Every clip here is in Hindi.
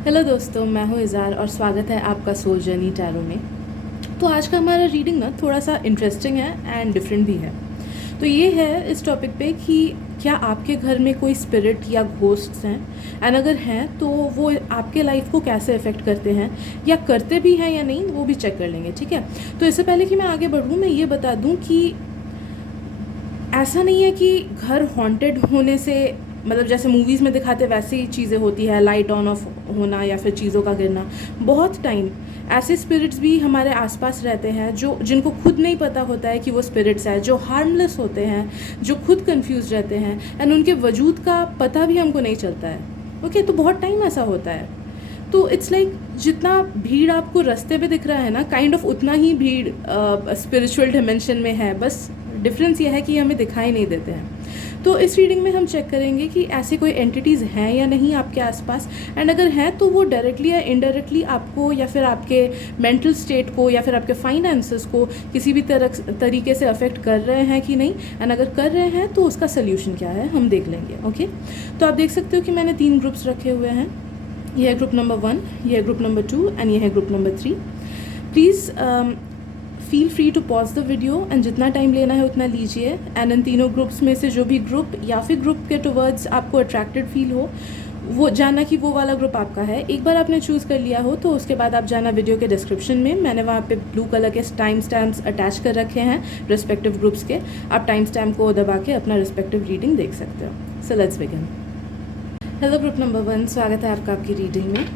हेलो दोस्तों, मैं हूँ इज़ार और स्वागत है आपका सोल जर्नी टैरो में। तो आज का हमारा रीडिंग ना थोड़ा सा इंटरेस्टिंग है एंड डिफरेंट भी है। तो ये है इस टॉपिक पे कि क्या आपके घर में कोई स्पिरिट या घोस्ट्स हैं, एंड अगर हैं तो वो आपके लाइफ को कैसे अफेक्ट करते हैं या करते भी हैं या नहीं, वो भी चेक कर लेंगे। ठीक है, तो इससे पहले कि मैं आगे बढ़ूँ मैं ये बता दूँ कि ऐसा नहीं है कि घर हॉन्टेड होने से मतलब जैसे मूवीज़ में दिखाते वैसे ही चीज़ें होती है, लाइट ऑन ऑफ होना या फिर चीज़ों का गिरना। बहुत टाइम ऐसे स्पिरिट्स भी हमारे आसपास रहते हैं जो जिनको खुद नहीं पता होता है कि वो स्पिरिट्स है, जो हार्मलेस होते हैं, जो खुद कंफ्यूज रहते हैं एंड उनके वजूद का पता भी हमको नहीं चलता है। ओके, तो बहुत टाइम ऐसा होता है। तो इट्स लाइक जितना भीड़ आपको रास्ते पे दिख रहा है ना, काइंड ऑफ उतना ही भीड़ स्पिरिचुअल डिमेंशन में है। बस डिफरेंस ये है कि हमें दिखाई नहीं देते हैं। तो इस रीडिंग में हम चेक करेंगे कि ऐसे कोई एंटिटीज़ हैं या नहीं आपके आसपास, एंड अगर हैं तो वो डायरेक्टली या इनडायरेक्टली आपको या फिर आपके मेंटल स्टेट को या फिर आपके फाइनेंसेस को किसी भी तरीके से अफेक्ट कर रहे हैं कि नहीं, एंड अगर कर रहे हैं तो उसका सोल्यूशन क्या है हम देख लेंगे। ओके, तो आप देख सकते हो कि मैंने 3 ग्रुप्स रखे हुए हैं। ये है ग्रुप नंबर 1, ये है ग्रुप नंबर 2 एंड ये है group number 3। Please feel free to pause the video and जितना टाइम लेना है उतना लीजिए। एंड इन तीनों ग्रुप्स में से जो भी ग्रुप या फिर ग्रुप के टुवर्ड्स आपको अट्रैक्टेड फील हो, वो जाना कि वो वाला ग्रुप आपका है। एक बार आपने चूज़ कर लिया हो तो उसके बाद आप जाना वीडियो के डिस्क्रिप्शन में, मैंने वहाँ पे ब्लू कलर के टाइम स्टैम्प्स अटैच कर रखे हैं रिस्पेक्टिव ग्रुप्स के। आप टाइम स्टैम्प को दबा के अपना रिस्पेक्टिव रीडिंग देख सकते हो। So let's begin. Hello group number 1, स्वागत है आपका आपकी रीडिंग में।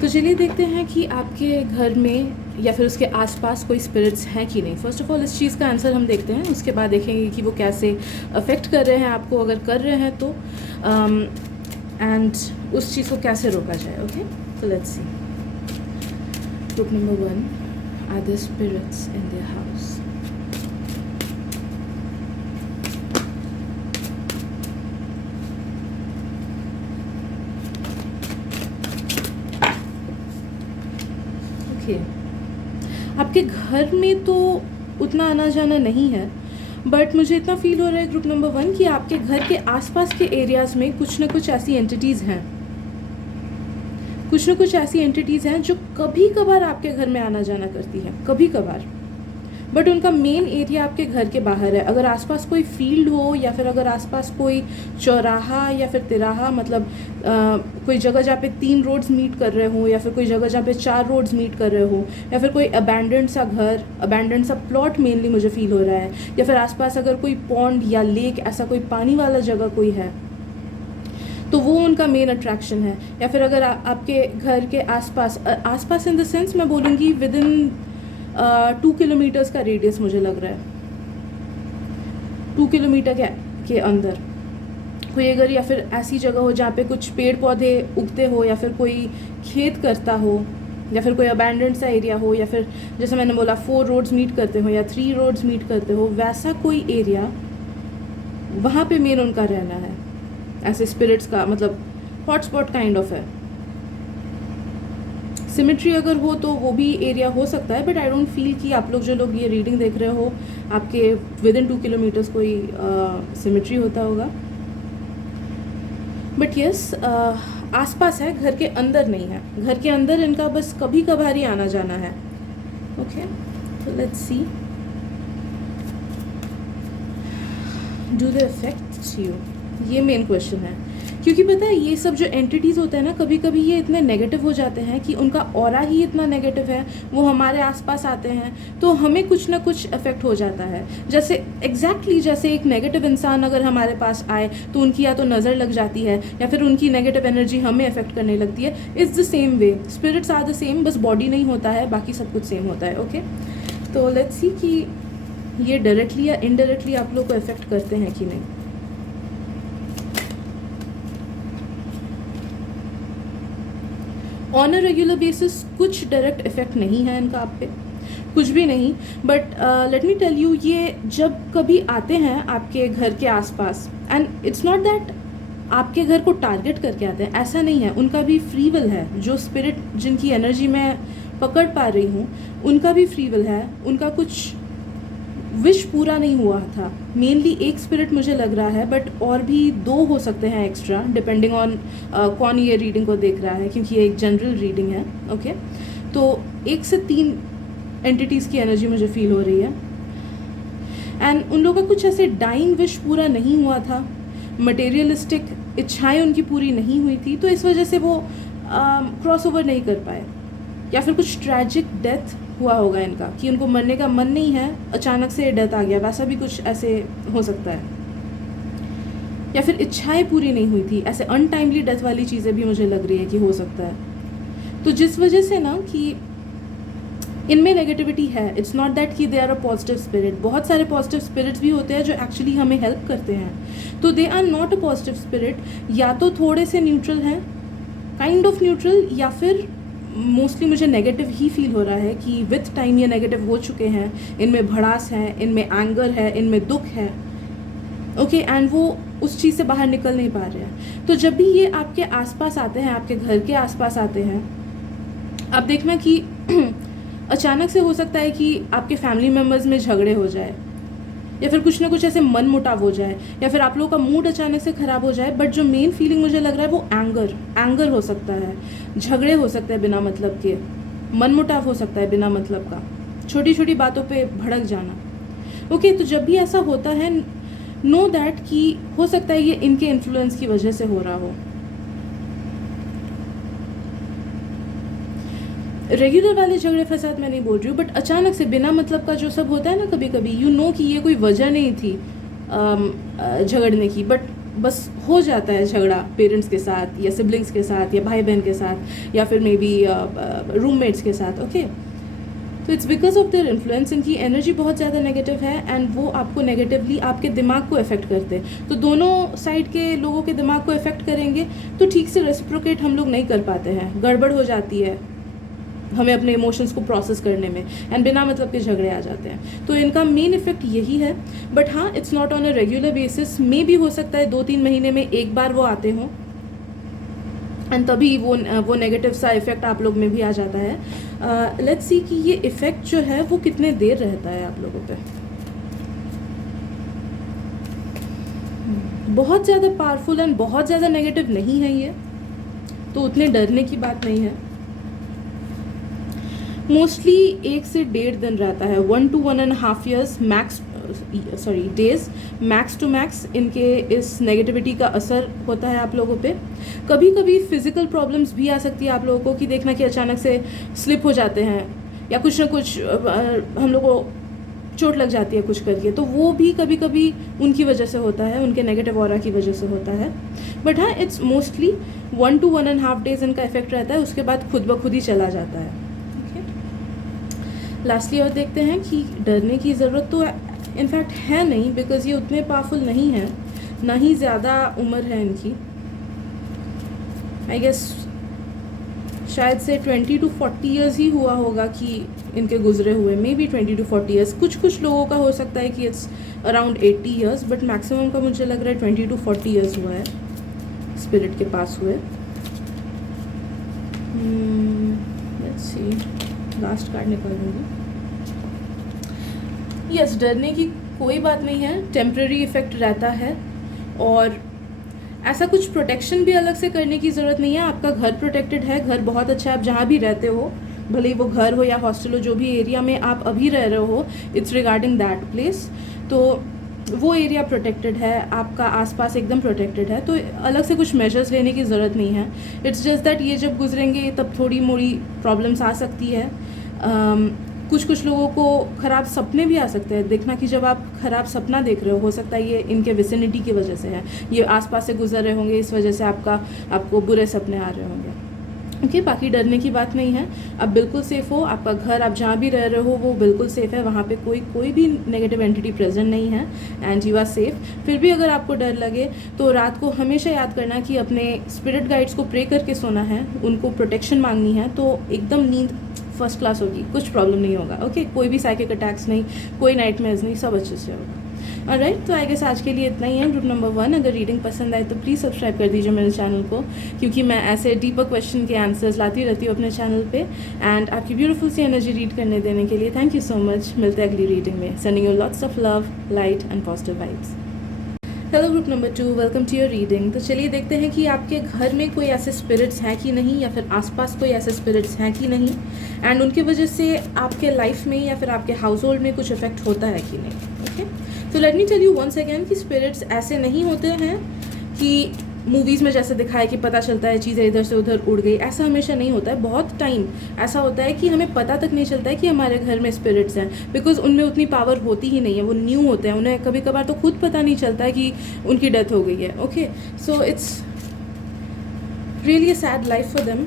तो चलिए देखते हैं कि आपके घर में या फिर उसके आसपास कोई स्पिरिट्स हैं कि नहीं। फर्स्ट ऑफ ऑल इस चीज़ का आंसर हम देखते हैं, उसके बाद देखेंगे कि वो कैसे अफेक्ट कर रहे हैं आपको, अगर कर रहे हैं तो, एंड उस चीज़ को कैसे रोका जाए। ओके, तो let's see. Group number 1, are the spirits in their house? Okay, आपके घर में तो उतना आना जाना नहीं है, बट मुझे इतना फील हो रहा है ग्रुप नंबर 1 कि आपके घर के आसपास के एरियाज़ में कुछ ना कुछ ऐसी एंटिटीज़ हैं, कुछ ना कुछ ऐसी एंटिटीज़ हैं जो कभी कभार आपके घर में आना जाना करती हैं, कभी कभार, बट उनका मेन एरिया आपके घर के बाहर है। अगर आसपास कोई फील्ड हो या फिर अगर आसपास कोई चौराहा या फिर तिराहा, मतलब कोई जगह जहाँ पे 3 रोड्स मीट कर रहे हो, या फिर कोई जगह जहाँ पे 4 रोड्स मीट कर रहे हो, या फिर कोई अबैंडन्ड सा घर, अबैंडन्ड सा प्लॉट मेनली मुझे फील हो रहा है, या फिर आसपास अगर कोई पॉन्ड या लेक, ऐसा कोई पानी वाला जगह कोई है, तो वो उनका मेन अट्रैक्शन है। या फिर अगर आपके घर के आसपास, आसपास इन द सेंस मैं बोलूँगी विद इन 2 किलोमीटर्स का रेडियस मुझे लग रहा है, 2 किलोमीटर के अंदर कोई अगर, या फिर ऐसी जगह हो जहाँ पे कुछ पेड़ पौधे उगते हो, या फिर कोई खेत करता हो, या फिर कोई अबैंडन्ड सा एरिया हो, या फिर जैसे मैंने बोला 4 रोड्स मीट करते हो या 3 रोड्स मीट करते हो, वैसा कोई एरिया, वहाँ पे मेन उनका रहना है। ऐसे स्पिरिट्स का मतलब हॉटस्पॉट काइंड ऑफ है। सिमेट्री अगर हो तो वो भी एरिया हो सकता है, बट आई डोंट फील कि आप लोग जो लोग ये रीडिंग देख रहे हो आपके विद इन 2 किलोमीटर्स कोई सिमेट्री होता होगा। बट यस, आसपास है, घर के अंदर नहीं है। घर के अंदर इनका बस कभी कभार ही आना जाना है। ओके, तो let's C, do they affect you, ये मेन क्वेश्चन है। क्योंकि पता है ये सब जो एंटिटीज़ होते हैं ना, कभी कभी ये इतने नेगेटिव हो जाते हैं कि उनका ऑरा ही इतना नेगेटिव है, वो हमारे आसपास आते हैं तो हमें कुछ ना कुछ इफेक्ट हो जाता है। जैसे एग्जैक्टली जैसे एक नेगेटिव इंसान अगर हमारे पास आए तो उनकी या तो नज़र लग जाती है या फिर उनकी नेगेटिव एनर्जी हमें अफेक्ट करने लगती है। It's the same way, spirits are the same, बस बॉडी नहीं होता है, बाकी सब कुछ सेम होता है। ओके, तो लेट्स सी कि ये डायरेक्टली या इनडायरेक्टली आप लोग को इफेक्ट करते हैं कि नहीं। ऑन अ रेगुलर बेसिस कुछ डायरेक्ट इफेक्ट नहीं है इनका आप पे, कुछ भी नहीं, but let me tell you, ये जब कभी आते हैं आपके घर के आसपास, एंड इट्स नॉट दैट आपके घर को टारगेट करके आते हैं, ऐसा नहीं है, उनका भी फ्री विल है। जो स्पिरिट जिनकी एनर्जी मैं पकड़ पा रही हूँ उनका भी फ्री विल है, उनका कुछ विश पूरा नहीं हुआ था। मेनली एक स्पिरिट मुझे लग रहा है, बट और भी 2 हो सकते हैं एक्स्ट्रा, डिपेंडिंग ऑन कौन ये रीडिंग को देख रहा है, क्योंकि ये एक जनरल रीडिंग है। ओके, तो 1 से 3 एंटिटीज़ की एनर्जी मुझे फील हो रही है। एंड उन लोगों का कुछ ऐसे डाइंग विश पूरा नहीं हुआ था, मटेरियलिस्टिक इच्छाएं उनकी पूरी नहीं हुई थी, तो इस वजह से वो क्रॉस ओवर नहीं कर पाए, या फिर कुछ ट्रैजिक डेथ हुआ होगा इनका कि उनको मरने का मन नहीं है, अचानक से डेथ आ गया, वैसा भी कुछ ऐसे हो सकता है। या फिर इच्छाएं पूरी नहीं हुई थी, ऐसे अनटाइमली डेथ वाली चीज़ें भी मुझे लग रही है कि हो सकता है। तो जिस वजह से ना कि इनमें नेगेटिविटी है, इट्स नॉट दैट कि they are a positive spirit. बहुत सारे पॉजिटिव स्पिरिट्स भी होते हैं जो एक्चुअली हमें हेल्प करते हैं, तो they are not a positive spirit. या तो थोड़े से न्यूट्रल हैं, काइंड ऑफ न्यूट्रल, या फिर मोस्टली मुझे नेगेटिव ही फील हो रहा है कि विथ टाइम ये नेगेटिव हो चुके हैं। इनमें भड़ास है, इनमें एंगर है, इनमें दुख है। ओके, एंड वो उस चीज़ से बाहर निकल नहीं पा रहे हैं। तो जब भी ये आपके आसपास आते हैं, आपके घर के आसपास आते हैं, आप देखना कि अचानक से हो सकता है कि आपके फैमिली मेम्बर्स में झगड़े हो जाए, या फिर कुछ ना कुछ ऐसे मन मुटाव हो जाए, या फिर आप लोगों का मूड अचानक से ख़राब हो जाए। बट जो मेन फीलिंग मुझे लग रहा है वो एंगर हो सकता है, झगड़े हो सकते हैं बिना मतलब के, मन मुटाव हो सकता है बिना मतलब का, छोटी छोटी बातों पे भड़क जाना। ओके, तो जब भी ऐसा होता है, नो दैट कि हो सकता है ये इनके इन्फ्लुएंस की वजह से हो रहा हो। रेगुलर वाले झगड़े फसाद मैं नहीं बोल रही हूँ, बट अचानक से बिना मतलब का जो सब होता है ना, कभी कभी यू नो कि ये कोई वजह नहीं थी झगड़ने की, बट बस हो जाता है झगड़ा पेरेंट्स के साथ, या सिबलिंग्स के साथ, या भाई बहन के साथ, या फिर मे बी रूममेट्स के साथ। ओके, तो it's because of their influence. इनकी एनर्जी बहुत ज़्यादा नेगेटिव है, एंड वो आपको नेगेटिवली आपके दिमाग को इफेक्ट करते हैं। तो दोनों साइड के लोगों के दिमाग को इफेक्ट करेंगे, तो ठीक से रेसिप्रोकेट हम लोग नहीं कर पाते हैं, गड़बड़ हो जाती है हमें अपने इमोशंस को प्रोसेस करने में, एंड बिना मतलब के झगड़े आ जाते हैं। तो इनका मेन इफेक्ट यही है। बट हाँ, it's not on a regular basis. मे भी हो सकता है 2-3 महीने में एक बार वो आते हों, एंड तभी वो नेगेटिव सा इफेक्ट आप लोग में भी आ जाता है। लेट्स सी कि ये इफेक्ट जो है वो कितने देर रहता है आप लोगों पे। बहुत ज़्यादा पावरफुल एंड बहुत ज़्यादा नेगेटिव नहीं है ये, तो उतने डरने की बात नहीं है। मोस्टली 1 से 1.5 दिन रहता है, 1 to 1.5 years max, days max to max इनके इस नेगेटिविटी का असर होता है आप लोगों पे। कभी कभी फिजिकल प्रॉब्लम्स भी आ सकती है आप लोगों को, कि देखना कि अचानक से स्लिप हो जाते हैं, या कुछ ना कुछ हम लोग को चोट लग जाती है कुछ करके, तो वो भी कभी कभी उनकी वजह से होता है, उनके नेगेटिव ऑरा की वजह से होता है। बट हाँ, इट्स मोस्टली 1 to 1.5 days इनका इफेक्ट रहता है, उसके बाद खुद ब खुद ही चला जाता है। लास्टली और देखते हैं कि डरने की ज़रूरत तो इनफैक्ट है नहीं, बिकॉज ये उतने पावरफुल नहीं है, ना ही ज़्यादा उम्र है इनकी। आई गेस शायद से 20 to 40 ईयर्स ही हुआ होगा कि इनके गुजरे हुए, मे बी 20 to 40 ईयर्स। कुछ लोगों का हो सकता है कि it's around 80 years, but maximum का मुझे लग रहा है 20 to 40 ईयर्स हुआ है स्पिरिट के पास हुए। लेट्स सी, लास्ट कार्ड निकालूंगी। यस, डरने की कोई बात नहीं है, टेम्पररी इफेक्ट रहता है, और ऐसा कुछ प्रोटेक्शन भी अलग से करने की ज़रूरत नहीं है। आपका घर प्रोटेक्टेड है, घर बहुत अच्छा है, आप जहाँ भी रहते हो, भले ही वो घर हो या हॉस्टल हो, जो भी एरिया में आप अभी रह रहे हो, इट्स रिगार्डिंग दैट प्लेस, तो वो एरिया प्रोटेक्टेड है, आपका आसपास एकदम प्रोटेक्टेड है, तो अलग से कुछ मेजर्स लेने की ज़रूरत नहीं है। इट्स जस्ट दैट ये जब गुजरेंगे तब थोड़ी मोड़ी प्रॉब्लम्स आ सकती है। कुछ लोगों को ख़राब सपने भी आ सकते हैं। देखना कि जब आप ख़राब सपना देख रहे हो सकता है ये इनके विसिनिटी की वजह से है, ये आसपास से गुजर रहे होंगे, इस वजह से आपको बुरे सपने आ रहे होंगे। ओके, बाकी डरने की बात नहीं है, आप बिल्कुल सेफ़ हो, आपका घर आप जहाँ भी रह रहे हो वो बिल्कुल सेफ़ है, वहाँ पे कोई भी नेगेटिव एंटिटी प्रेजेंट नहीं है, एंड यू आर सेफ़। फिर भी अगर आपको डर लगे तो रात को हमेशा याद करना कि अपने स्पिरिट गाइड्स को प्रे करके सोना है, उनको प्रोटेक्शन मांगनी है, तो एकदम नींद फर्स्ट क्लास होगी, कुछ प्रॉब्लम नहीं होगा। ओके, कोई भी साइकिक अटैक्स नहीं, कोई नाइटमेयर्स नहीं, सब अच्छे से होगा। ऑलराइट, तो आई गेस आज के लिए इतना ही है। ग्रुप नंबर 1, अगर रीडिंग पसंद आए तो प्लीज़ सब्सक्राइब कर दीजिए मेरे चैनल को, क्योंकि मैं ऐसे डीपर क्वेश्चन के आंसर्स लाती रहती हूँ अपने चैनल पे। एंड आपकी ब्यूटीफुल सी एनर्जी रीड करने देने के लिए थैंक यू सो मच। मिलते हैं अगली रीडिंग में। Sending you lots of love, light and positive vibes. Hello group number 2, welcome to your reading. तो चलिए देखते हैं कि आपके घर में कोई ऐसे स्पिरिट्स हैं कि नहीं, या फिर आसपास कोई ऐसे स्पिरिट्स हैं कि नहीं, एंड उनकी वजह से आपके लाइफ में या फिर आपके हाउस होल्ड में कुछ इफेक्ट होता है कि नहीं। ओके, तो let me tell you once again कि स्पिरिट्स ऐसे नहीं होते हैं कि मूवीज़ में जैसे दिखाया कि पता चलता है चीज़ें इधर से उधर उड़ गई, ऐसा हमेशा नहीं होता है। बहुत टाइम ऐसा होता है कि हमें पता तक नहीं चलता है कि हमारे घर में स्पिरिट्स हैं, बिकॉज उनमें उतनी पावर होती ही नहीं है, वो न्यू होते हैं, उन्हें कभी कभार तो खुद पता नहीं चलता है कि उनकी डेथ हो गई है। Okay, so it's really a sad life for them.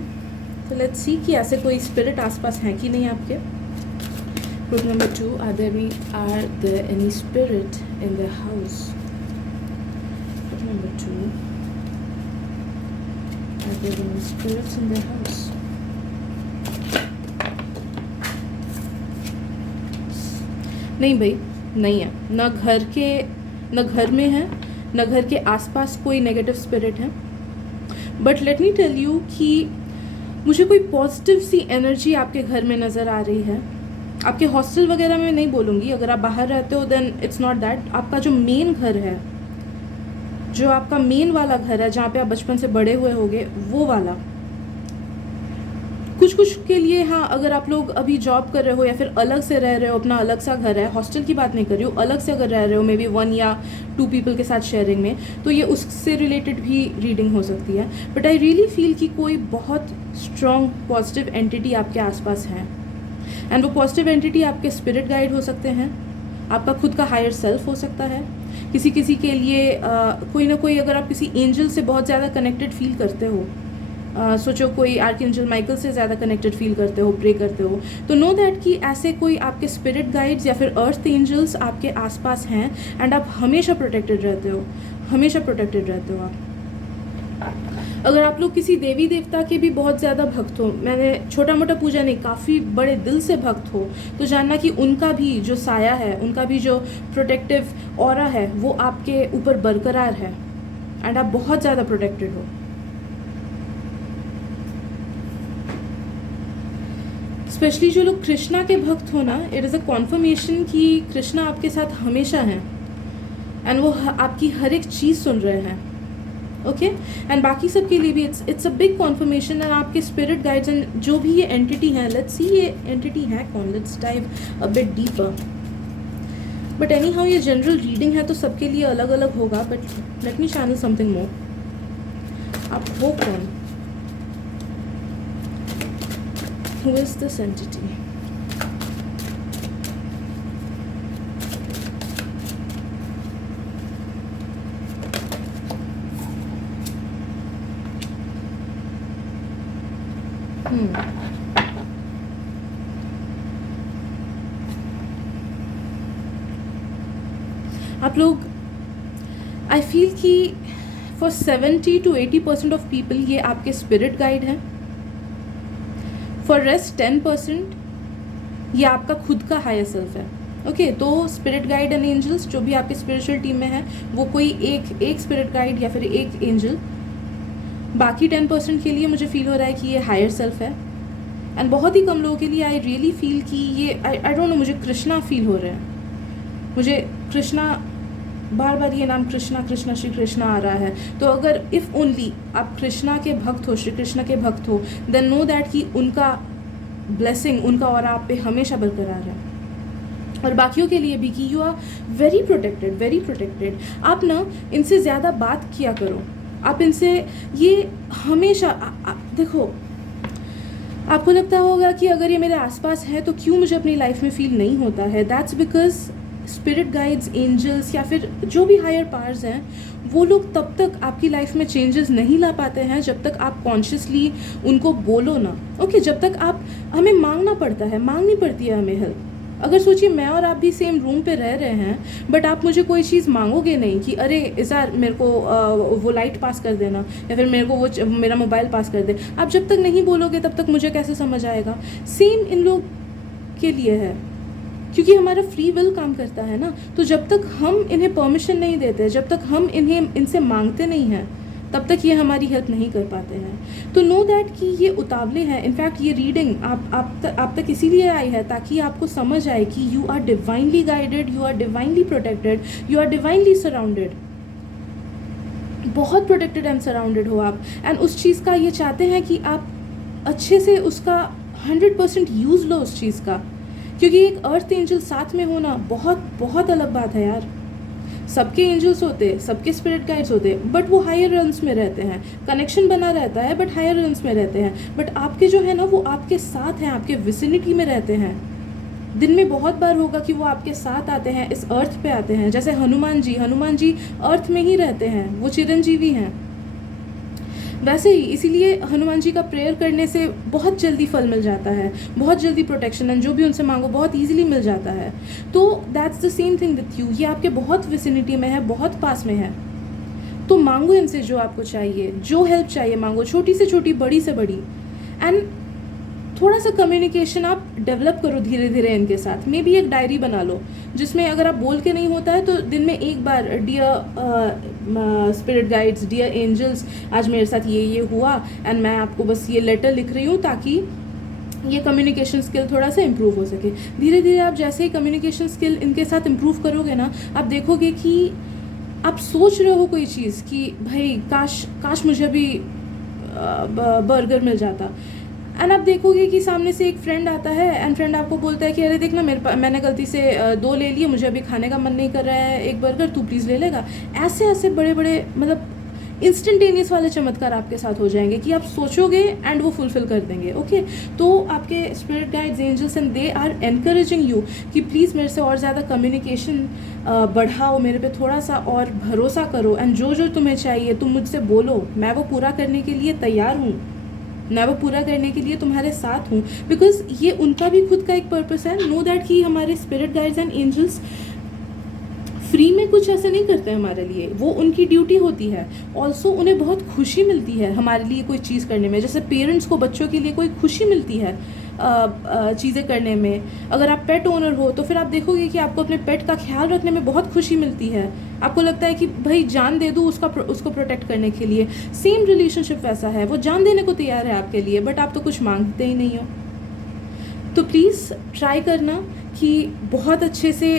तो लेट्स सी कि ऐसे कोई स्पिरिट आसपास हैं कि नहीं आपके। Group number 2, are there any spirit in the house? Group number 2, are there any spirits in their house? नहीं भाई, नहीं है। न घर में है, न घर के आसपास कोई नेगेटिव स्पिरिट है। But let me tell you कि मुझे कोई पॉजिटिव सी एनर्जी आपके घर में नज़र आ रही है। आपके हॉस्टल वगैरह में नहीं बोलूँगी, अगर आप बाहर रहते हो देन इट्स नॉट दैट। आपका जो मेन घर है, जो आपका मेन वाला घर है, जहाँ पे आप बचपन से बड़े हुए होगे, वो वाला। कुछ के लिए हाँ, अगर आप लोग अभी जॉब कर रहे हो या फिर अलग से रह रहे हो, अपना अलग सा घर है, हॉस्टल की बात नहीं कर रही हूँ, अलग से अगर रह रहे हो मे बी 1 या 2 पीपल के साथ शेयरिंग में, तो ये उससे रिलेटेड भी रीडिंग हो सकती है। बट आई रियली फील कि कोई बहुत स्ट्रॉन्ग पॉजिटिव एंटिटी आपके आसपास है, एंड वो पॉजिटिव एंटिटी आपके स्पिरिट गाइड हो सकते हैं, आपका खुद का हायर सेल्फ हो सकता है। किसी के लिए कोई ना कोई, अगर आप किसी एंजल से बहुत ज़्यादा कनेक्टेड फील करते हो, सोचो कोई आर्कएंजल माइकल से ज़्यादा कनेक्टेड फील करते हो, प्रे करते हो, तो नो दैट कि ऐसे कोई आपके स्पिरिट गाइड्स या फिर अर्थ एंजल्स आपके आसपास हैं, एंड आप हमेशा प्रोटेक्टेड रहते हो, हमेशा प्रोटेक्टेड रहते हो आप। अगर आप लोग किसी देवी देवता के भी बहुत ज़्यादा भक्त हो, मैंने छोटा मोटा पूजा नहीं, काफ़ी बड़े दिल से भक्त हो, तो जानना कि उनका भी जो साया है, उनका भी जो प्रोटेक्टिव ऑरा है, वो आपके ऊपर बरकरार है, एंड आप बहुत ज़्यादा प्रोटेक्टेड हो। स्पेशली जो लोग कृष्णा के भक्त हो ना, इट इज़ अ कॉन्फर्मेशन कि कृष्णा आपके साथ हमेशा हैं, एंड वो आपकी हर एक चीज़ सुन रहे हैं। ओके, एंड बाकी सब के लिए भी it's a big conformation. And आपके स्पिरिट गाइड्स एंड जो भी ये एंटिटी है, लेट्स सी ये एंटिटी है कौन, let's dive a bit deeper. But any how ये जनरल रीडिंग है तो सबके लिए अलग अलग होगा, but let me channel something more. आप हो कौन? Who is this entity? आप लोग, आई फील कि फॉर 70 to 80% ऑफ पीपल ये आपके स्पिरिट गाइड हैं। फॉर रेस्ट 10% ये आपका खुद का हायर सेल्फ है। ओके, तो स्पिरिट गाइड एंड एंजल्स जो भी आपके स्पिरिचुअल टीम में है, वो कोई एक स्पिरिट गाइड या फिर एक एंजल। बाकी 10% के लिए मुझे फील हो रहा है कि ये हायर सेल्फ है, एंड बहुत ही कम लोगों के लिए आई रियली फील कि ये आई डोंट नो, मुझे कृष्णा फील हो रहे हैं। मुझे कृष्णा, बार बार ये नाम कृष्णा श्री कृष्णा आ रहा है। तो अगर इफ़ ओनली आप कृष्णा के भक्त हो, श्री कृष्ण के भक्त हो, देन नो दैट कि उनका ब्लेसिंग, उनका और आप पे हमेशा बरकरार है। और बाकियों के लिए भी कि you are very protected, very protected. आप ना इनसे ज़्यादा बात किया करो, आप इनसे ये हमेशा देखो, आपको लगता होगा कि अगर ये मेरे आसपास है तो क्यों मुझे अपनी लाइफ में फील नहीं होता है। That's because spirit guides, angels या फिर जो भी हायर पावर्स हैं, वो लोग तब तक आपकी लाइफ में चेंजेस नहीं ला पाते हैं जब तक आप कॉन्शियसली उनको बोलो ना। ओके, जब तक आप, हमें मांगना पड़ता है, मांगनी पड़ती है हमें हेल्प। अगर सोचिए मैं और आप भी सेम रूम पे रह रहे हैं, बट आप मुझे कोई चीज़ मांगोगे नहीं कि अरे इज़ार मेरे को वो लाइट पास कर देना, या फिर मेरे को वो मेरा मोबाइल पास कर दे। आप जब तक नहीं बोलोगे तब तक मुझे कैसे समझ आएगा। सेम इन लोग के लिए है। क्योंकि हमारा फ्री विल काम करता है ना। तो जब तक हम इन्हें परमिशन नहीं देते, जब तक हम इनसे मांगते नहीं हैं, तब तक ये हमारी हेल्प नहीं कर पाते हैं। तो नो दैट कि ये उतावले हैं। इनफैक्ट ये रीडिंग आप तक इसीलिए आई है ताकि आपको समझ आए कि you are divinely guided, you are divinely protected, you are divinely surrounded. बहुत प्रोटेक्टेड एंड सराउंडेड हो आप, एंड उस चीज़ का ये चाहते हैं कि आप अच्छे से उसका 100% यूज़ लो उस चीज़ का। क्योंकि एक अर्थ एंजल साथ में होना बहुत बहुत अलग बात है यार। सबके एंजल्स होते, सबके स्पिरिट गाइड्स होते, बट वो हायर रेल्म्स में रहते हैं, कनेक्शन बना रहता है बट हायर रेल्म्स में रहते हैं। बट आपके जो है ना वो आपके साथ हैं, आपके विसिनिटी में रहते हैं। दिन में बहुत बार होगा कि वो आपके साथ आते हैं, इस अर्थ पे आते हैं। जैसे हनुमान जी अर्थ में ही रहते हैं, वो चिरंजीवी हैं। वैसे ही इसीलिए हनुमान जी का प्रेयर करने से बहुत जल्दी फल मिल जाता है, बहुत जल्दी प्रोटेक्शन, एंड जो भी उनसे मांगो बहुत इजीली मिल जाता है। तो that's the same thing with you. ये आपके बहुत विसिनिटी में है, बहुत पास में है। तो मांगो इनसे जो आपको चाहिए, जो हेल्प चाहिए मांगो, छोटी से छोटी, बड़ी से बड़ी। एंड थोड़ा सा कम्युनिकेशन आप डेवलप करो धीरे धीरे इनके साथ। मे बी एक डायरी बना लो जिसमें अगर आप बोल के नहीं होता है तो दिन में एक बार, dear spirit guides, dear angels, आज मेरे साथ ये हुआ एंड मैं आपको बस ये लेटर लिख रही हूँ ताकि ये कम्युनिकेशन स्किल थोड़ा सा इम्प्रूव हो सके। धीरे धीरे आप जैसे ही कम्युनिकेशन स्किल इनके साथ इम्प्रूव करोगे ना, आप देखोगे कि आप सोच रहे हो कोई चीज़ कि भाई काश मुझे अभी बर्गर मिल जाता, एंड आप देखोगे कि सामने से एक फ्रेंड आता है एंड फ्रेंड आपको बोलता है कि अरे देखना मैंने गलती से 2 ले लिए, मुझे अभी खाने का मन नहीं कर रहा है एक बर्गर, तू प्लीज़ ले लेगा। ऐसे ऐसे बड़े बड़े मतलब इंस्टेंटेनियस वाले चमत्कार आपके साथ हो जाएंगे कि आप सोचोगे एंड वो फुलफिल कर देंगे। ओके, तो आपके spirit guides, angels and they are encouraging you कि प्लीज़ मेरे से और ज़्यादा कम्युनिकेशन बढ़ाओ, मेरे पे थोड़ा सा और भरोसा करो, एंड जो तुम्हें चाहिए तुम मुझसे बोलो, मैं वो पूरा करने के लिए तैयार हूँ, मैं वो पूरा करने के लिए तुम्हारे साथ हूँ। बिकॉज ये उनका भी खुद का एक पर्पस है। नो दैट कि हमारे spirit guides and angels free में कुछ ऐसे नहीं करते हमारे लिए, वो उनकी ड्यूटी होती है। ऑल्सो उन्हें बहुत खुशी मिलती है हमारे लिए कोई चीज़ करने में। जैसे पेरेंट्स को बच्चों के लिए कोई खुशी मिलती है चीज़ें करने में। अगर आप पेट ओनर हो तो फिर आप देखोगे कि आपको अपने पेट का ख्याल रखने में बहुत खुशी मिलती है। आपको लगता है कि भाई जान दे दूँ उसको प्रोटेक्ट करने के लिए। सेम रिलेशनशिप वैसा है, वो जान देने को तैयार है आपके लिए, बट आप तो कुछ मांगते ही नहीं हो। तो प्लीज़ ट्राई करना कि बहुत अच्छे से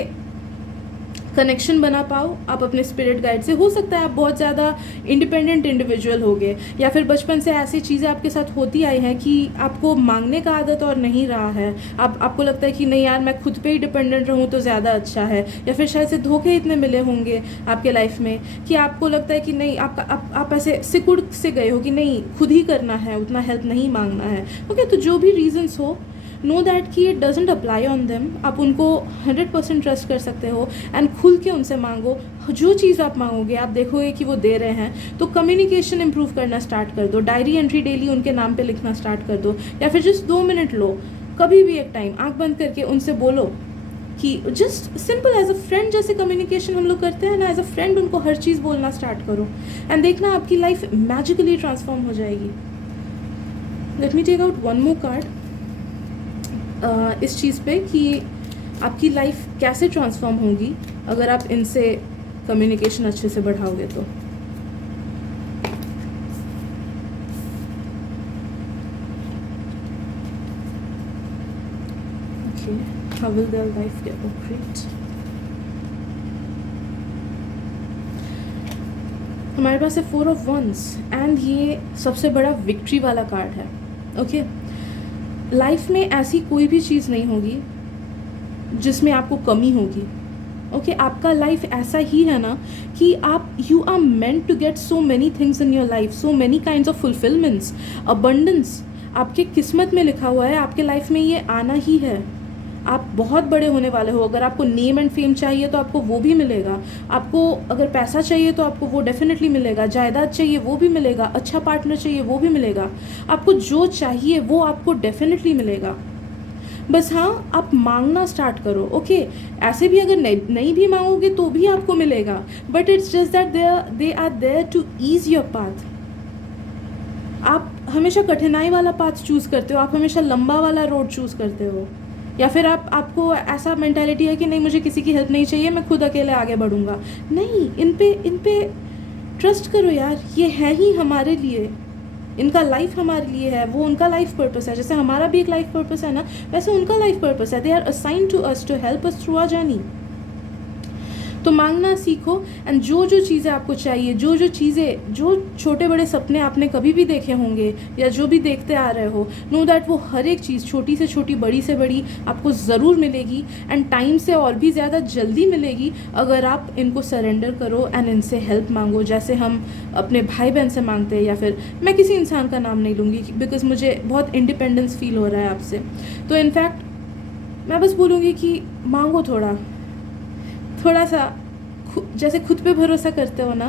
कनेक्शन बना पाओ आप अपने स्पिरिट गाइड से। हो सकता है आप बहुत ज़्यादा इंडिपेंडेंट इंडिविजुअल हो गए, या फिर बचपन से ऐसी चीज़ें आपके साथ होती आई हैं कि आपको मांगने का आदत और नहीं रहा है। आपको लगता है कि नहीं यार मैं खुद पे ही डिपेंडेंट रहूँ तो ज़्यादा अच्छा है, या फिर शायद से धोखे इतने मिले होंगे आपके लाइफ में कि आपको लगता है कि नहीं आप ऐसे सिकुड़ से गए हो कि नहीं खुद ही करना है, उतना हेल्प नहीं मांगना है। ओके, तो जो भी रीजंस हो, नो दैट कि it doesn't apply on them. आप उनको 100% ट्रस्ट कर सकते हो एंड खुल के उनसे मांगो। जो चीज़ आप मांगोगे आप देखोगे कि वो दे रहे हैं। तो कम्युनिकेशन इंप्रूव करना स्टार्ट कर दो, डायरी एंट्री डेली उनके नाम पे लिखना स्टार्ट कर दो, या फिर जस्ट 2 मिनट लो, कभी भी एक टाइम आंख बंद करके उनसे बोलो कि just simple as a friend जैसे कम्युनिकेशन हम लोग करते हैं ना, एज अ फ्रेंड उनको हर चीज़ बोलना स्टार्ट करो एंड देखना आपकी लाइफ मैजिकली ट्रांसफॉर्म हो जाएगी। Let me take out one more card इस चीज़ पे कि आपकी लाइफ कैसे ट्रांसफॉर्म होगी अगर आप इनसे कम्युनिकेशन अच्छे से बढ़ाओगे तो। Okay, how will their life get great. हमारे पास है 4 ऑफ वंस एंड ये सबसे बड़ा विक्ट्री वाला कार्ड है। ओके, लाइफ में ऐसी कोई भी चीज़ नहीं होगी जिसमें आपको कमी होगी। ओके, आपका लाइफ ऐसा ही है ना कि आप you are meant to get so many things in your life, so many kinds of fulfilments, abundance आपके किस्मत में लिखा हुआ है। आपके लाइफ में ये आना ही है। आप बहुत बड़े होने वाले हो। अगर आपको नेम एंड फेम चाहिए तो आपको वो भी मिलेगा। आपको अगर पैसा चाहिए तो आपको वो डेफिनेटली मिलेगा। जायदाद चाहिए वो भी मिलेगा। अच्छा पार्टनर चाहिए वो भी मिलेगा। आपको जो चाहिए वो आपको डेफिनेटली मिलेगा। बस हाँ, आप मांगना स्टार्ट करो। ओके, ऐसे भी अगर नहीं भी मांगोगे तो भी आपको मिलेगा, but it's just that they are there to ease your path. आप हमेशा कठिनाई वाला पाथ चूज़ करते हो, आप हमेशा लंबा वाला रोड चूज़ करते हो, या फिर आपको ऐसा मेंटालिटी है कि नहीं मुझे किसी की हेल्प नहीं चाहिए, मैं खुद अकेले आगे बढ़ूँगा। नहीं, इन पे ट्रस्ट करो यार, ये है ही हमारे लिए, इनका लाइफ हमारे लिए है, वो उनका लाइफ पर्पस है। जैसे हमारा भी एक लाइफ पर्पस है ना, वैसे उनका लाइफ पर्पस है। They are assigned to us to help us through our journey. तो मांगना सीखो, एंड जो जो चीज़ें आपको चाहिए, जो जो चीज़ें, जो छोटे बड़े सपने आपने कभी भी देखे होंगे या जो भी देखते आ रहे हो, नो दैट वो हर एक चीज़ छोटी से छोटी बड़ी से बड़ी आपको ज़रूर मिलेगी, एंड टाइम से और भी ज़्यादा जल्दी मिलेगी अगर आप इनको सरेंडर करो एंड इनसे हेल्प मांगो। जैसे हम अपने भाई बहन से मांगते हैं, या फिर मैं किसी इंसान का नाम नहीं लूँगी बिकॉज मुझे बहुत इंडिपेंडेंस फील हो रहा है आपसे। तो इनफैक्ट मैं बस बोलूँगी कि मांगो थोड़ा सा, जैसे खुद पे भरोसा करते हो ना,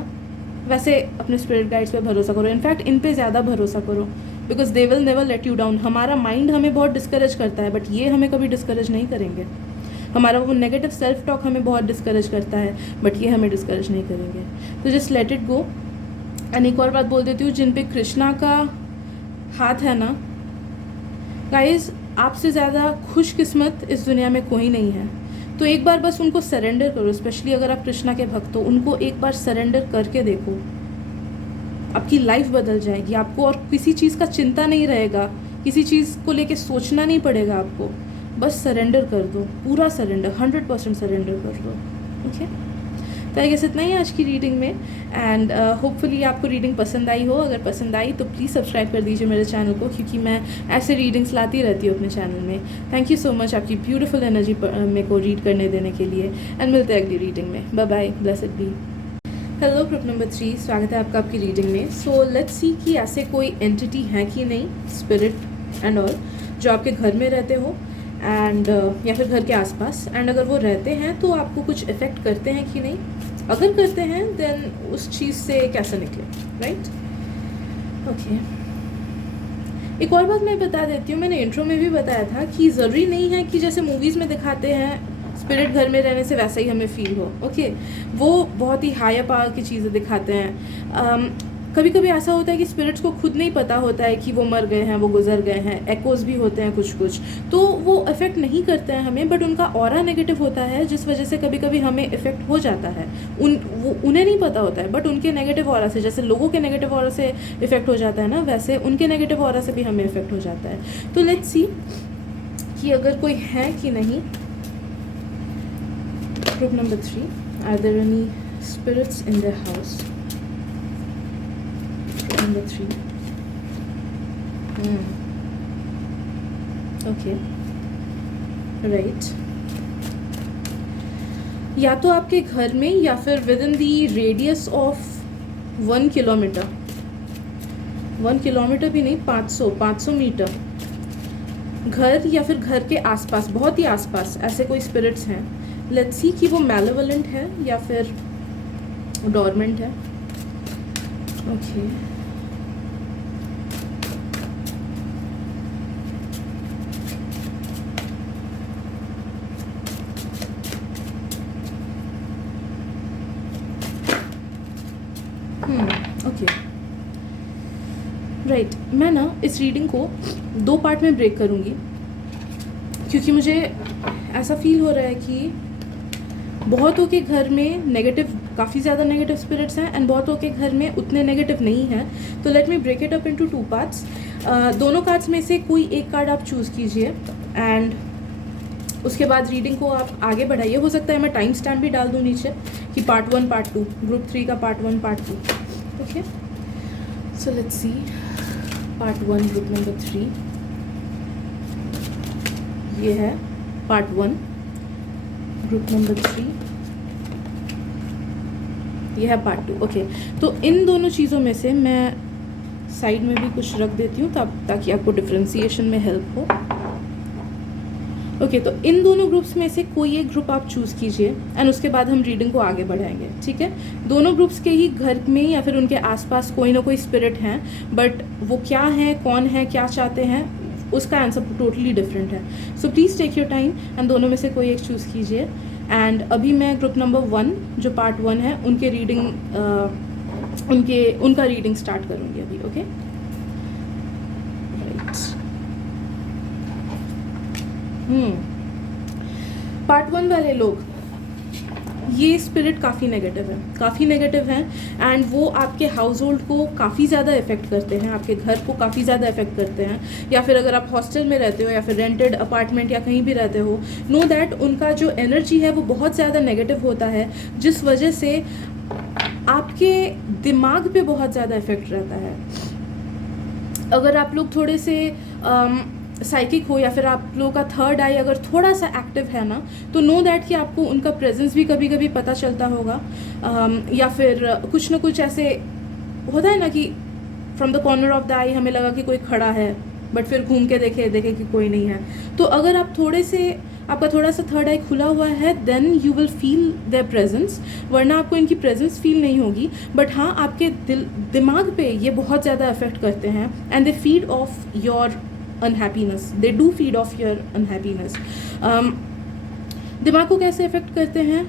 वैसे अपने स्पिरिट गाइड्स पे भरोसा करो। इनफैक्ट इन पे ज़्यादा भरोसा करो, because they will never let you down. हमारा माइंड हमें बहुत डिस्करेज करता है, बट ये हमें कभी डिस्करेज नहीं करेंगे। हमारा वो नेगेटिव सेल्फ टॉक हमें बहुत डिस्करेज करता है, बट ये हमें डिस्करेज नहीं करेंगे। तो just let it go. And एक और बात बोल देती हूँ, जिन पे कृष्णा का हाथ है ना गाइज, आपसे ज़्यादा खुशकिस्मत इस दुनिया में कोई नहीं है। तो एक बार बस उनको सरेंडर करो, स्पेशली अगर आप कृष्णा के भक्त हो, उनको एक बार सरेंडर करके देखो, आपकी लाइफ बदल जाएगी। आपको और किसी चीज़ का चिंता नहीं रहेगा, किसी चीज़ को लेके सोचना नहीं पड़ेगा आपको। बस सरेंडर कर दो, पूरा सरेंडर, 100% सरेंडर कर दो। ओके, तो आई गेस इतना ही आज की रीडिंग में। एंड होपफुली आपको रीडिंग पसंद आई हो। अगर पसंद आई तो प्लीज़ सब्सक्राइब कर दीजिए मेरे चैनल को, क्योंकि मैं ऐसे रीडिंग्स लाती रहती हूँ अपने चैनल में। थैंक यू सो मच आपकी ब्यूटीफुल एनर्जी मेरे को रीड करने देने के लिए। एंड मिलते हैं अगली रीडिंग में। Bye bye, blessed be. Hello group number 3, स्वागत है आपका आपकी रीडिंग में। सो लेट्स सी कि ऐसे कोई एंटिटी है कि नहीं, स्पिरिट एंड ऑल, जो आपके घर में रहते हो एंड या फिर घर के आसपास। एंड अगर वो रहते हैं तो आपको कुछ इफ़ेक्ट करते हैं कि नहीं, अगर करते हैं देन उस चीज़ से कैसे निकले, राइट? ओके, एक और बात मैं बता देती हूँ, मैंने इंट्रो में भी बताया था कि ज़रूरी नहीं है कि जैसे मूवीज़ में दिखाते हैं स्पिरिट घर में रहने से वैसा ही हमें फील हो। ओके, वो बहुत ही हायर पावर की चीज़ें दिखाते हैं। कभी कभी ऐसा होता है कि स्पिरिट्स को खुद नहीं पता होता है कि वो मर गए हैं, वो गुजर गए हैं। एकोज भी होते हैं कुछ कुछ, तो वो इफ़ेक्ट नहीं करते हैं हमें, बट उनका ऑरा नेगेटिव होता है, जिस वजह से कभी कभी हमें इफ़ेक्ट हो जाता है। उन्हें नहीं पता होता है, बट उनके नेगेटिव ऑरा से, जैसे लोगों के नेगेटिव ऑरा से इफ़ेक्ट हो जाता है ना, वैसे उनके नेगेटिव ऑरा से भी हमें इफ़ेक्ट हो जाता है। तो लेट्स सी कि अगर कोई है कि नहीं। Group number 3, are there any spirits in their house? Number 3. Okay. Right. या तो आपके घर में या फिर with in the radius of 1 kilometre, 1 kilometre भी नहीं, 500 मीटर, घर या फिर घर के आसपास, बहुत ही आसपास ऐसे कोई स्पिरिट्स हैं। लेट्स सी कि वो मैलेवलेंट है या फिर डोरमेंट है। Okay, okay, right. मैं ना इस रीडिंग को 2 पार्ट में ब्रेक करूँगी, क्योंकि मुझे ऐसा फील हो रहा है कि बहुतों के घर में नेगेटिव, काफ़ी ज़्यादा नेगेटिव स्पिरिट्स हैं, एंड बहुतों के घर में उतने नेगेटिव नहीं हैं। तो let me break it up into 2 parts. दोनों कार्ड्स में से कोई एक कार्ड आप चूज़ कीजिए, एंड उसके बाद रीडिंग को आप आगे बढ़ाइए। हो सकता है मैं टाइम स्टैम्प भी डाल दूँ नीचे कि पार्ट 1 पार्ट 2, ग्रुप 3 का part 1 part 2। Okay, so let's see part 1 group number 3, ये है पार्ट 1 ग्रुप नंबर 3, ये है पार्ट 2। ओके, तो इन दोनों चीज़ों में से मैं साइड में भी कुछ रख देती हूँ ताकि आपको डिफ्रेंसिएशन में हेल्प हो। ओके, तो इन दोनों ग्रुप्स में से कोई एक ग्रुप आप चूज़ कीजिए, एंड उसके बाद हम रीडिंग को आगे बढ़ाएंगे, ठीक है? दोनों ग्रुप्स के ही घर में या फिर उनके आसपास कोई ना कोई स्पिरिट हैं, बट वो क्या है, कौन है, क्या चाहते हैं, उसका आंसर टोटली डिफरेंट है। So please take your time and दोनों में से कोई एक चूज़ कीजिए। एंड अभी मैं ग्रुप नंबर 1 जो पार्ट 1 है उनके रीडिंग उनका रीडिंग स्टार्ट करूँगी अभी। Okay, right. पार्ट 1 वाले लोग, ये स्पिरिट काफ़ी नेगेटिव है एंड वो आपके हाउस होल्ड को काफ़ी ज़्यादा इफेक्ट करते हैं, आपके घर को काफ़ी ज़्यादा इफेक्ट करते हैं, या फिर अगर आप हॉस्टल में रहते हो या फिर रेंटेड अपार्टमेंट या कहीं भी रहते हो, नो दैट उनका जो एनर्जी है वो बहुत ज़्यादा नेगेटिव होता है, जिस वजह से आपके दिमाग पे बहुत ज़्यादा इफेक्ट रहता है। अगर आप लोग थोड़े से साइकिक हो या फिर आप लोगों का थर्ड आई अगर थोड़ा सा एक्टिव है ना, तो नो दैट कि आपको उनका प्रेजेंस भी कभी कभी पता चलता होगा, या फिर कुछ ना कुछ ऐसे होता है ना कि from the corner of the eye हमें लगा कि कोई खड़ा है, बट फिर घूम के देखे कि कोई नहीं है। तो अगर आप आपका थोड़ा सा थर्ड आई खुला हुआ है, then you will feel their presence, वरना आपको इनकी प्रेजेंस फील नहीं होगी। बट हाँ, आपके दिमाग पे ये बहुत ज़्यादा इफेक्ट करते हैं and they feed of your unhappiness, they do feed of your unhappiness. दिमाग को कैसे इफेक्ट करते हैं?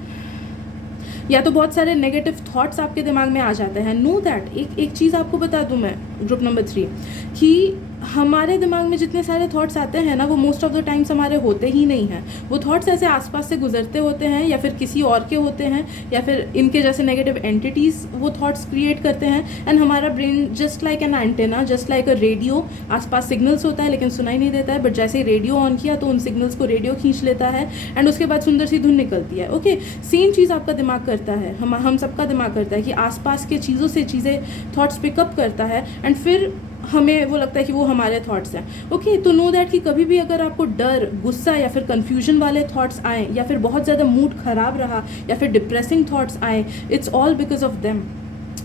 या तो बहुत सारे नेगेटिव थॉट्स आपके दिमाग में आ जाते हैं। नो दैट एक चीज़ आपको बता दूं मैं, ग्रुप नंबर 3, कि हमारे दिमाग में जितने सारे थॉट्स आते हैं ना, वो मोस्ट ऑफ द टाइम्स हमारे होते ही नहीं हैं। वो थॉट्स ऐसे आसपास से गुजरते होते हैं, या फिर किसी और के होते हैं, या फिर इनके जैसे नेगेटिव एंटिटीज़ वो थॉट्स क्रिएट करते हैं। एंड हमारा brain just like an antenna, just like a radio, आसपास सिग्नल्स होता है लेकिन सुनाई नहीं देता है, बट जैसे ही रेडियो ऑन किया तो उन सिग्नल्स को रेडियो खींच लेता है एंड उसके बाद सुंदर सी धुन निकलती है। ओके, सेम चीज़ आपका दिमाग करता है, हम सबका दिमाग करता है कि आसपास के चीज़ों से चीज़ें थॉट्स पिकअप करता है एंड फिर हमें वो लगता है कि वो हमारे थॉट्स हैं। ओके, तो नो दैट कि कभी भी अगर आपको डर, गुस्सा या फिर कन्फ्यूजन वाले थॉट्स आए, या फिर बहुत ज़्यादा मूड ख़राब रहा, या फिर डिप्रेसिंग थॉट्स आए, it's all because of them.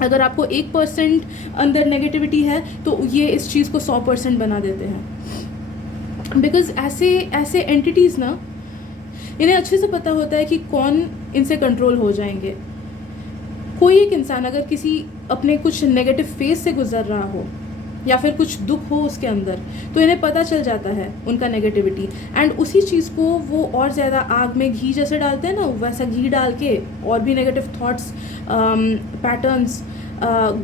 अगर आपको 1% अंदर नेगेटिविटी है तो ये इस चीज़ को 100% बना देते हैं। बिकॉज ऐसे एंटिटीज़ ना, इन्हें अच्छे से पता होता है कि कौन इनसे कंट्रोल हो जाएंगे। कोई एक इंसान अगर किसी अपने कुछ नेगेटिव फेज से गुजर रहा हो या फिर कुछ दुख हो उसके अंदर, तो इन्हें पता चल जाता है उनका नेगेटिविटी, एंड उसी चीज़ को वो और ज़्यादा आग में घी जैसे डालते हैं ना, वैसा घी डाल के और भी नेगेटिव थॉट्स, पैटर्न्स,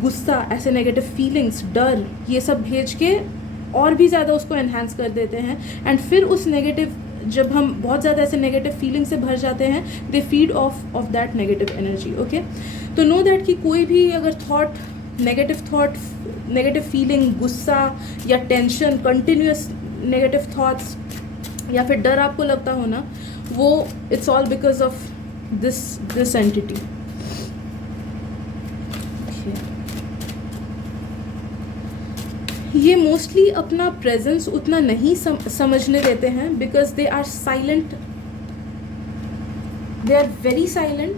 गुस्सा, ऐसे नेगेटिव फीलिंग्स, डर, ये सब भेज के और भी ज़्यादा उसको एनहांस कर देते हैं। एंड फिर उस नेगेटिव, जब हम बहुत ज़्यादा ऐसे नेगेटिव फीलिंग से भर जाते हैं, they feed of that negative energy. Okay, तो नो दैट कि कोई भी अगर थॉट, नेगेटिव फीलिंग, गुस्सा या टेंशन, कंटिन्यूस नेगेटिव थॉट्स या फिर डर आपको लगता हो ना, वो it's all because of this entity. ये मोस्टली अपना प्रेजेंस उतना नहीं समझने देते हैं, because they are silent, they are very silent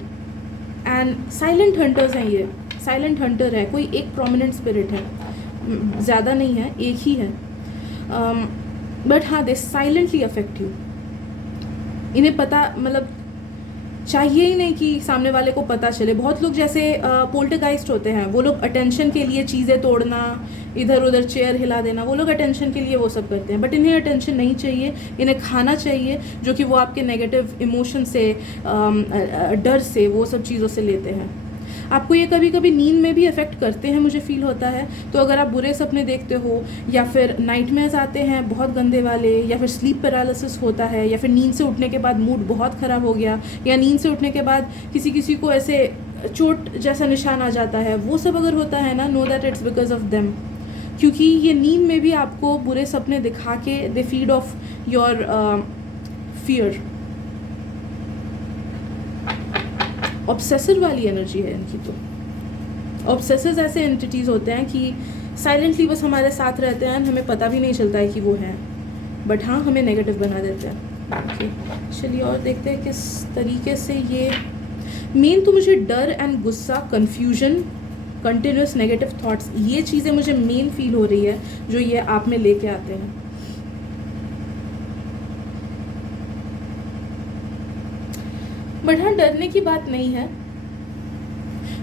and silent hunters हैं। ये साइलेंट हंटर है, कोई एक प्रोमिनेंट स्पिरिट है, ज़्यादा नहीं है, एक ही है, बट हाँ, दे साइलेंटली अफेक्ट यू। इन्हें पता, मतलब चाहिए ही नहीं कि सामने वाले को पता चले। बहुत लोग जैसे पोल्टरगाइस्ट होते हैं, वो लोग अटेंशन के लिए चीज़ें तोड़ना, इधर उधर चेयर हिला देना, वो लोग अटेंशन के लिए वो सब करते हैं, बट इन्हें अटेंशन नहीं चाहिए, इन्हें खाना चाहिए, जो कि वो आपके नेगेटिव इमोशन से, डर से, वो सब चीज़ों से लेते हैं। आपको ये कभी कभी नींद में भी अफेक्ट करते हैं, मुझे फील होता है। तो अगर आप बुरे सपने देखते हो, या फिर नाइटमेयर्स आते हैं बहुत गंदे वाले, या फिर स्लीप पैरालिसिस होता है, या फिर नींद से उठने के बाद मूड बहुत ख़राब हो गया, या नींद से उठने के बाद किसी को ऐसे चोट जैसा निशान आ जाता है, वो सब अगर होता है ना, know that it's because of them. क्योंकि ये नींद में भी आपको बुरे सपने दिखा के they feed of your fear. Obsessive वाली एनर्जी है इनकी। तो ऑब्सेसिव ऐसे एंटिटीज़ होते हैं कि साइलेंटली बस हमारे साथ रहते हैं, हमें पता भी नहीं चलता है कि वो हैं, बट हाँ, हमें नेगेटिव बना देते हैं। ओके, चलिए और देखते हैं किस तरीके से ये मेन। तो मुझे डर एंड गुस्सा, कन्फ्यूजन, कंटिन्यूस नेगेटिव थॉट्स, ये चीज़ें मुझे मेन फील हो रही है जो ये आप में लेके आते हैं। बट हाँ, डरने की बात नहीं है।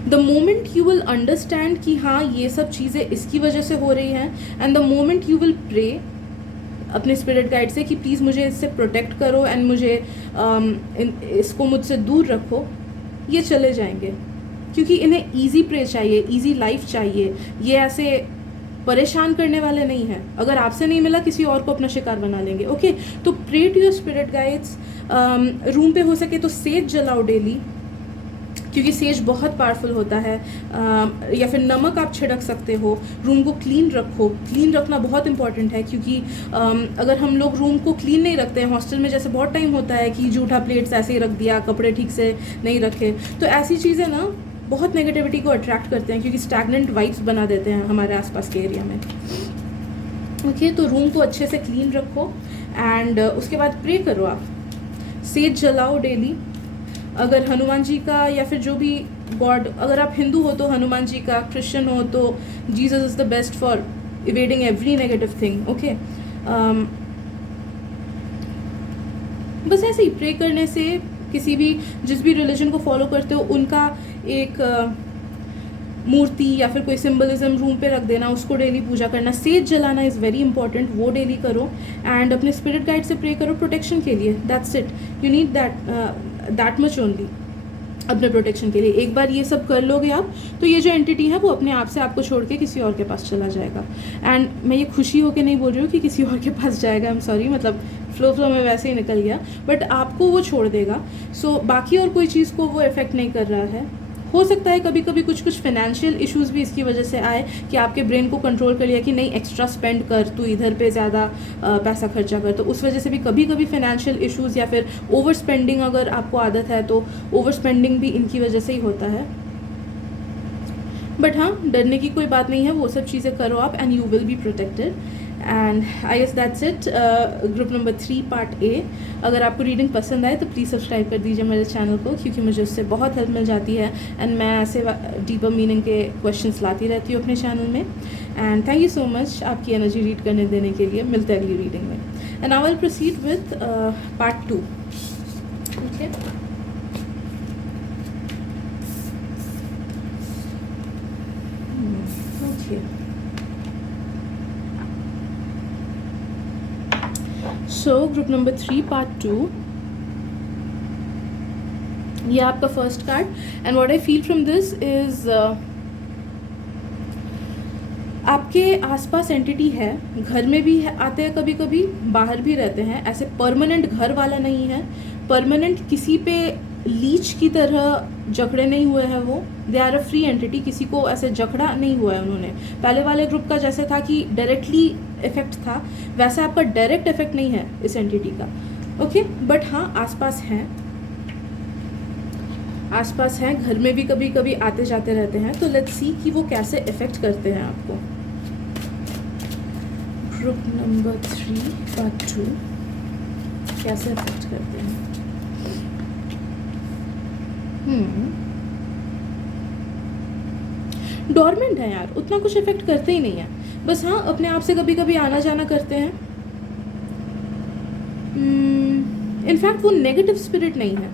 The moment you will understand कि हाँ, ये सब चीज़ें इसकी वजह से हो रही हैं, and the moment you will pray अपने स्पिरिट गाइड से कि प्लीज़ मुझे इससे प्रोटेक्ट करो एंड मुझे इसको मुझसे दूर रखो, ये चले जाएंगे। क्योंकि इन्हें ईजी प्रे चाहिए, ईजी लाइफ चाहिए। ये ऐसे परेशान करने वाले नहीं हैं। अगर आपसे नहीं मिला, किसी और को अपना शिकार बना लेंगे। ओके, तो pray to your spirit guides. Room पे हो सके तो सेज जलाओ डेली, क्योंकि सेज बहुत पावरफुल होता है। या फिर नमक आप छिड़क सकते हो। रूम को क्लीन रखो, क्लीन रखना बहुत इंपॉर्टेंट है, क्योंकि अगर हम लोग रूम को क्लीन नहीं रखते हैं, हॉस्टल में जैसे बहुत टाइम होता है कि जूठा प्लेट्स ऐसे ही रख दिया, कपड़े ठीक से नहीं रखे, तो ऐसी चीज़ें ना बहुत नेगेटिविटी को अट्रैक्ट करते हैं, क्योंकि स्टैगनेंट वाइब्स बना देते हैं हमारे आसपास के एरिया में। ओके, तो रूम को अच्छे से क्लीन रखो एंड उसके बाद प्रे करो आप। सेज जलाओ डेली। अगर हनुमान जी का या फिर जो भी गॉड, अगर आप हिंदू हो तो हनुमान जी का, क्रिश्चियन हो तो Jesus is the best for evading every negative thing. Okay, बस ऐसे ही प्रे करने से, किसी भी जिस भी रिलीजन को फॉलो करते हो उनका एक मूर्ति या फिर कोई सिंबलिज्म रूम पे रख देना, उसको डेली पूजा करना। सेज जलाना इज़ वेरी इंपॉर्टेंट, वो डेली करो एंड अपने स्पिरिट गाइड से प्रे करो प्रोटेक्शन के लिए। That's it, you need that much only अपने प्रोटेक्शन के लिए। एक बार ये सब कर लोगे आप, तो ये जो एंटिटी है वो अपने आप से आपको छोड़ के किसी और के पास चला जाएगा। एंड मैं ये खुशी होके नहीं बोल रही हूँ कि किसी और के पास जाएगा, आई एम सॉरी, मतलब फ्लो में वैसे ही निकल गया, बट आपको वो छोड़ देगा। सो बाकी और कोई चीज़ को वो इफेक्ट नहीं कर रहा है। हो सकता है कभी कभी कुछ फाइनेंशियल इश्यूज भी इसकी वजह से आए, कि आपके ब्रेन को कंट्रोल कर लिया कि नहीं एक्स्ट्रा स्पेंड कर, तू इधर पे ज़्यादा पैसा खर्चा कर, तो उस वजह से भी कभी कभी फाइनेंशियल इश्यूज या फिर ओवर स्पेंडिंग, अगर आपको आदत है तो ओवर स्पेंडिंग भी इनकी वजह से ही होता है। बट हाँ, डरने की कोई बात नहीं है, वो सब चीज़ें करो आप and you will be protected. And I guess that's it, group number 3 part A. अगर आपको रीडिंग पसंद आए तो प्लीज़ सब्सक्राइब कर दीजिए मेरे चैनल को, क्योंकि मुझे उससे बहुत हेल्प मिल जाती है एंड मैं ऐसे डीपर मीनिंग के क्वेश्चंस लाती रहती हूँ अपने चैनल में। And thank you so much आपकी एनर्जी रीड करने देने के लिए। मिलते हैं अगली रीडिंग में। And I will proceed with part 2। Okay, so group number 3 part 2, ये आपका first card. And what I feel from this is, आपके आसपास एंटिटी है, घर में भी है, आते हैं कभी कभी, बाहर भी रहते हैं। ऐसे परमानेंट घर वाला नहीं है, परमानेंट किसी पे लीच की तरह जकड़े नहीं हुए हैं वो। They are a free entity, किसी को ऐसे जकड़ा नहीं हुआ है उन्होंने। पहले वाले ग्रुप का जैसे था कि डायरेक्टली इफेक्ट था, वैसा आपका डायरेक्ट इफेक्ट नहीं है इस एंटिटी का। ओके, बट हाँ आसपास हैं, आसपास हैं, घर में भी कभी कभी आते जाते रहते हैं। तो लेट्स सी कि वो कैसे इफेक्ट करते हैं आपको। ग्रुप नंबर 3 पार्ट 2, कैसे इफेक्ट करते हैं। डोरमेंट है यार, उतना कुछ इफेक्ट करते ही नहीं है, बस हाँ अपने आप से कभी कभी आना जाना करते हैं। इनफैक्ट वो नेगेटिव स्पिरिट नहीं है,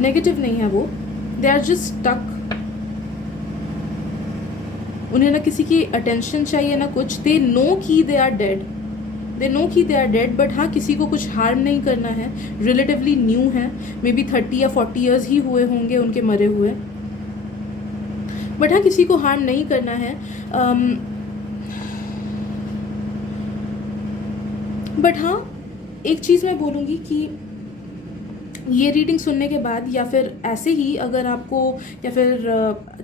नेगेटिव नहीं है वो, दे आर जस्ट स्टक। उन्हें ना किसी की अटेंशन चाहिए ना कुछ, दे नो कि they are dead, they know कि दे आर डेड, बट हाँ किसी को कुछ हार्म नहीं करना है। रिलेटिवली न्यू है, मे बी 30 या 40 ईयर्स ही हुए होंगे उनके मरे हुए, बट हाँ किसी को हार्म नहीं करना है। बट हाँ एक चीज़ मैं बोलूँगी कि ये रीडिंग सुनने के बाद या फिर ऐसे ही अगर आपको या फिर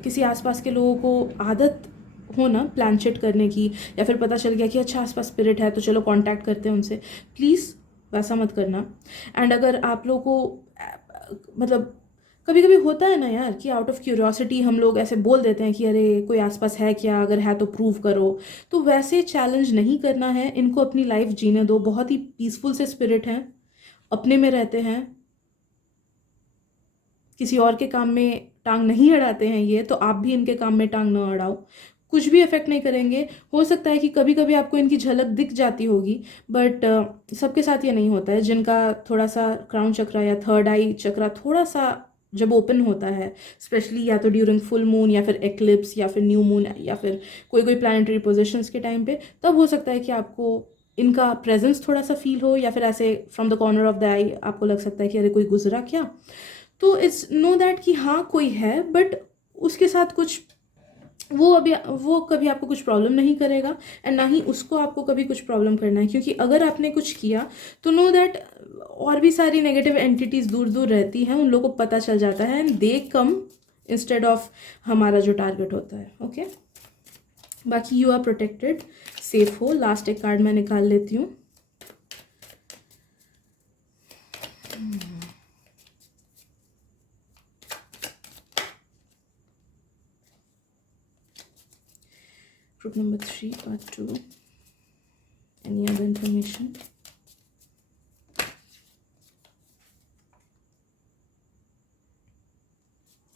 किसी आसपास के लोगों को आदत हो ना प्लानचेट करने की, या फिर पता चल गया कि अच्छा आसपास स्पिरिट है तो चलो कांटेक्ट करते हैं उनसे, प्लीज़ वैसा मत करना। एंड अगर आप लोगों को मतलब कभी कभी होता है ना यार कि आउट ऑफ क्यूरियोसिटी हम लोग ऐसे बोल देते हैं कि अरे कोई आसपास है क्या, अगर है तो प्रूव करो, तो वैसे चैलेंज नहीं करना है इनको, अपनी लाइफ जीने दो। बहुत ही पीसफुल से स्पिरिट हैं, अपने में रहते हैं, किसी और के काम में टांग नहीं अड़ाते हैं ये, तो आप भी इनके काम में टांग न अड़ाओ, कुछ भी इफेक्ट नहीं करेंगे। हो सकता है कि कभी कभी आपको इनकी झलक दिख जाती होगी, बट सबके साथ ये नहीं होता है। जिनका थोड़ा सा क्राउन चक्रा या थर्ड आई चक्रा थोड़ा सा जब ओपन होता है, स्पेशली या तो ड्यूरिंग फुल मून या फिर एक्लिप्स या फिर न्यू मून या फिर कोई कोई प्लानिटरी पोजिशंस के टाइम पे, तब हो सकता है कि आपको इनका प्रेजेंस थोड़ा सा फील हो, या फिर ऐसे from the corner of the eye आपको लग सकता है कि अरे कोई गुजरा क्या। तो इट्स नो दैट कि हाँ कोई है, बट उसके साथ कुछ वो कभी आपको कुछ प्रॉब्लम नहीं करेगा, एंड ना ही उसको आपको कभी कुछ प्रॉब्लम करना है, क्योंकि अगर आपने कुछ किया तो नो दैट और भी सारी नेगेटिव एंटिटीज़ दूर दूर रहती हैं, उन लोगों को पता चल जाता है and they come instead of हमारा जो टारगेट होता है। ओके, बाकी यू आर प्रोटेक्टेड, सेफ हो। लास्ट एक कार्ड मैं निकाल लेती हूँ। Group number 3, part 2. Any other information?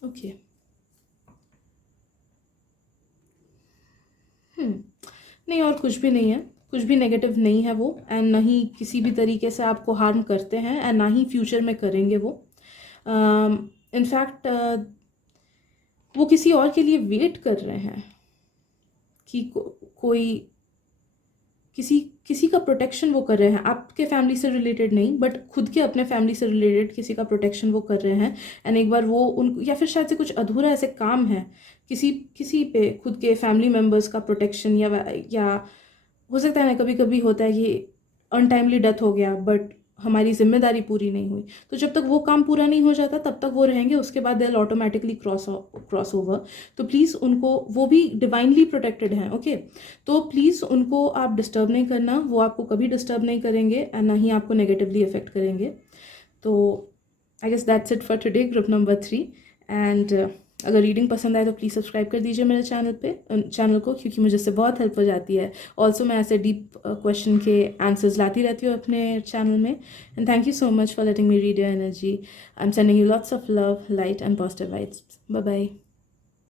Okay. नहीं, और कुछ भी नहीं है, कुछ भी नेगेटिव नहीं है वो, एंड ना ही किसी भी तरीके से आपको हार्म करते हैं, एंड ना ही फ्यूचर में करेंगे वो। इनफैक्ट वो किसी और के लिए वेट कर रहे हैं कि कोई किसी का प्रोटेक्शन वो कर रहे हैं, आपके फैमिली से रिलेटेड नहीं, बट खुद के अपने फैमिली से रिलेटेड किसी का प्रोटेक्शन वो कर रहे हैं। एंड एक बार वो उन, या फिर शायद से कुछ अधूरा ऐसे काम है किसी पे, खुद के फैमिली मेम्बर्स का प्रोटेक्शन, या हो सकता है ना, कभी कभी होता है कि अनटाइमली डेथ हो गया बट हमारी जिम्मेदारी पूरी नहीं हुई, तो जब तक वो काम पूरा नहीं हो जाता तब तक वो रहेंगे, उसके बाद दे ऑटोमेटिकली क्रॉस ओवर। तो प्लीज़ उनको, वो भी डिवाइनली प्रोटेक्टेड हैं, ओके, तो प्लीज़ उनको आप डिस्टर्ब नहीं करना, वो आपको कभी डिस्टर्ब नहीं करेंगे एंड ना ही आपको नेगेटिवली अफेक्ट करेंगे। तो I guess that's it for today, group number 3। And अगर रीडिंग पसंद आए तो प्लीज़ सब्सक्राइब कर दीजिए मेरे चैनल को, क्योंकि मुझे इससे बहुत हेल्प हो जाती है। ऑल्सो मैं ऐसे डीप क्वेश्चन के आंसर्स लाती रहती हूँ अपने चैनल में। And thank you so much for letting me read your energy. I am sending you lots of love, light and positive vibes. Bye bye.